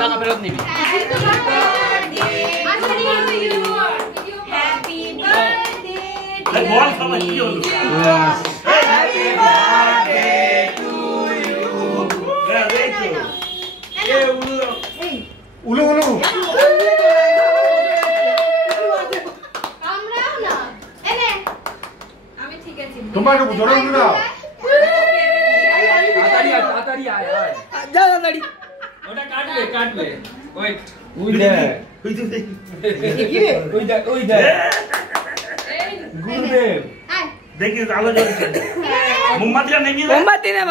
টাকা ফেরত নিবি। উলু উলু তোমার জোরে উলু দাও। তাড়াতাড়ি আয় আয় যা তাড়াতাড়ি। ওটা কাটবে কাটবে। ওয়েট ওই দেখ ওই দেখ গুরুদেব দেখি আলো জ্বলছে। মোমবাতিটা নেবি না? মোমবাতি নেব।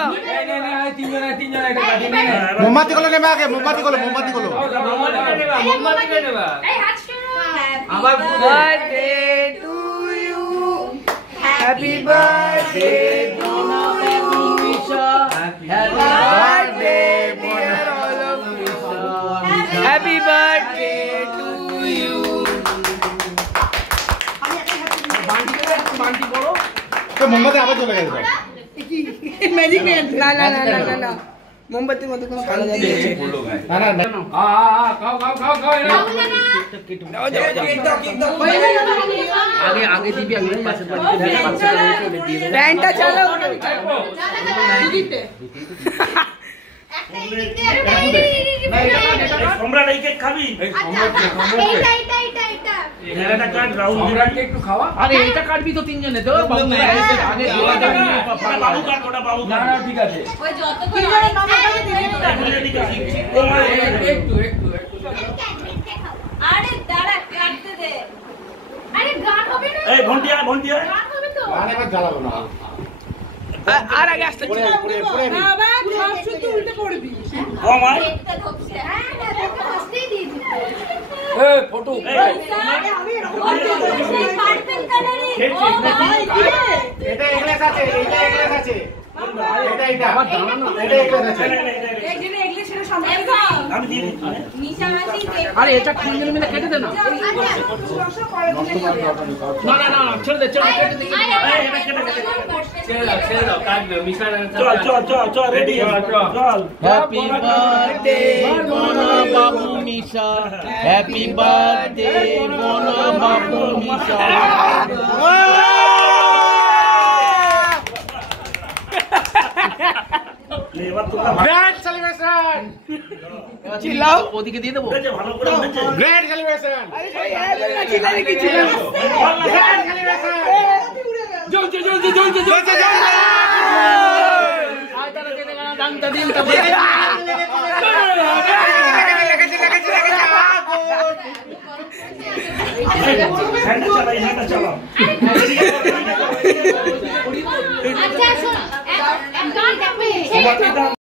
তিনজন একটা কাটি নে। মোমবাতি গুলো নেবে আগে, মোমবাতি গুলো মোমবাতি নেবা। এই হাত সরো। আমার birthday to you, happy birthday to Misha, happy birthday dear all of Misha, happy birthday to you. Bunty বড় তো মোমবাতি আবার চলে গেছে। ম্যাজিক না না না না না না মোমবাতির মতো কোনো কাজ নেই। না না না আগে আগে দিবি। আমি পাশের বাড়িতে ব্যান্ডটা চালাও। সম্রাট এই কেক খাবি? একটু খাওয়া। আরে এটা কাটবি তো তিনজনে তো। বাবু কাট, ওটা বাবু কাট। না ঠিক আছে। একটু আরে দাঁড়া কাটতে দে। আরে গান হবে না? এই ঘন্টি আয়, ঘন্টি আয়। গান হবে তো? মানে এবার জ্বালাবো না। আর আগে আসতে বাবা সব শুধু উল্টে পড়বি। কম আয়। একটা ধপসে। হ্যাঁ না তোকে হাসতেই দিই। এই ফটো আমি পার্পল কালারে। ও ভাই এটা এগলেস আছে, এটা এগলেস আছে। এটা আমার জানানো। এটা এগলেস আছে। একজনে এগলে সেটা সম্ভব না। আমি দিয়ে দিচ্ছি। মিশা মাসি আরে এটা তিনজনে মিলে কেটে দে না। না না না ছেড়ে দে কেটে দে। ছেড়ে দাও কাটবে মিশা। চল রেডি চল। হ্যাপি বার্থডে বনো বাবু মিশা, হ্যাপি বার্থডে বনো বাবু মিশা। এবার তোমরা গ্র্যান্ড সেলিব্রেশন, চিল্লাও। ওদিকে দিয়ে দেবো। ভালো করে হয়েছে। গ্র্যান্ড সেলিব্রেশন, চিল্লালে কি চিল্লাও। Grand celebration. জ্বলছে আয় তারা দে দেনা দানটা দিন তা বলে। হ্যান্ডটা চালাও। আচ্ছা শোন এক গান দেখবে।